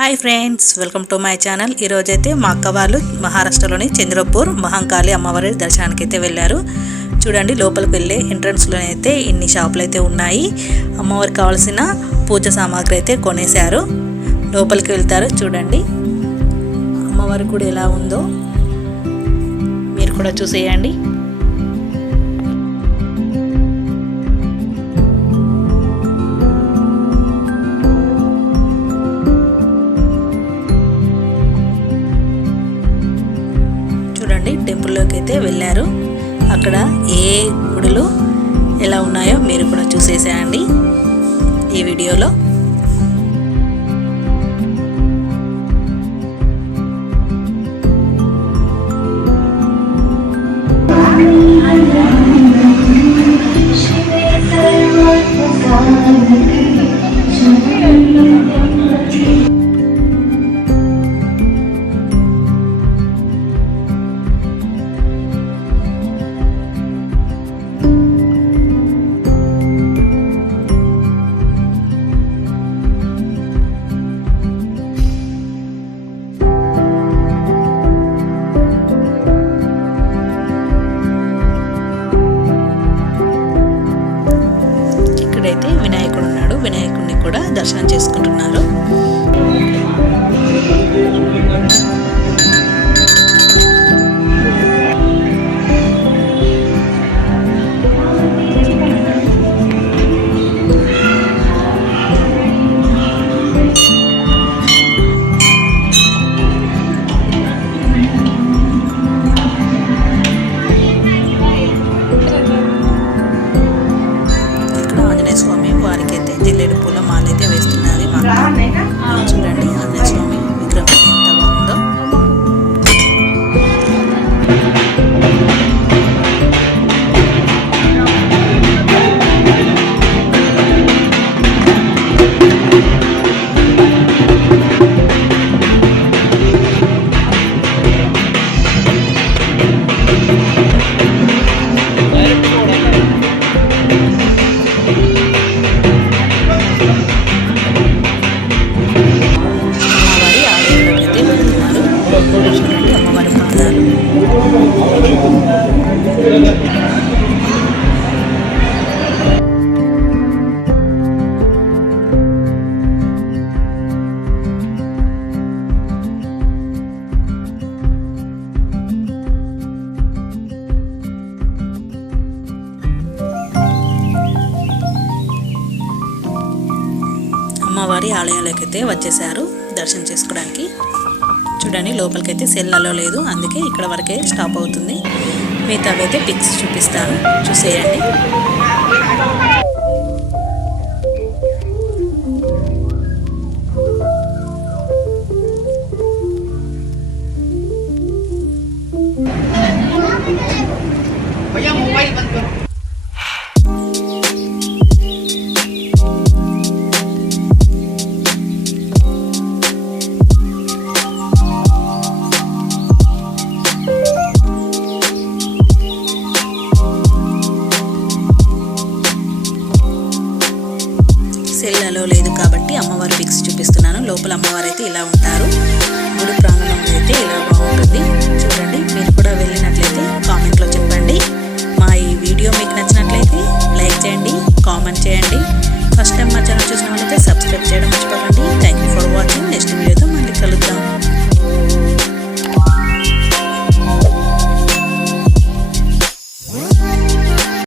Hi friends, welcome to my channel. ఈరోజైతే మా అక్క వాళ్ళు మహారాష్ట్రలోని చంద్రపూర్ మహంకాళి అమ్మవారి దర్శనానికి అయితే వెళ్ళారు. చూడండి, లోపలికి వెళ్ళే ఎంట్రన్స్లో అయితే ఇన్ని షాపులు అయితే ఉన్నాయి. అమ్మవారికి కావాల్సిన పూజ సామాగ్రి అయితే కొనేశారు. లోపలికి వెళ్తారు. చూడండి అమ్మవారి కూడా ఎలా ఉందో మీరు కూడా చూసేయండి. టెంపుల్లోకి అయితే వెళ్ళారు. అక్కడ ఏ గుడులు ఎలా ఉన్నాయో మీరు కూడా చూసేసేయండి ఈ వీడియోలో. ఇక్కడైతే వినాయకుడు ఉన్నాడు. వినాయకుడిని కూడా దర్శనం చేసుకుంటున్నారు. జిల్లేడు పూల మాలైతే వేస్తున్నది. చూడండి ఆంజనేయ స్వామి విగ్రహం ఎంత బాగుందో. అమ్మవారి పాదాలు. అమ్మవారి ఆలయంలోకి అయితే వచ్చేసారు దర్శనం చేసుకోవడానికి. చూడండి, లోపలికైతే సెల్ అలో లేదు, అందుకే ఇక్కడ వరకే స్టాప్ అవుతుంది. మిగతావి అయితే పిక్స్ చూపిస్తాను, చూసేయండి. సెల్లలో లేదు కాబట్టి అమ్మవారి పిక్స్ చూపిస్తున్నాను. లోపల అమ్మవారు అయితే ఇలా ఉంటారు. గుడి ప్రాంగణం అయితే ఇలా బాగుంటుంది. చూడండి, మీరు కూడా వెళ్ళినట్లయితే కామెంట్లో చెప్పండి. మా ఈ వీడియో మీకు నచ్చినట్లయితే లైక్ చేయండి, కామెంట్ చేయండి. ఫస్ట్ టైం మా ఛానల్ చూసిన వాళ్ళైతే సబ్స్క్రైబ్ చేయడం మర్చిపోకండి. Thank you.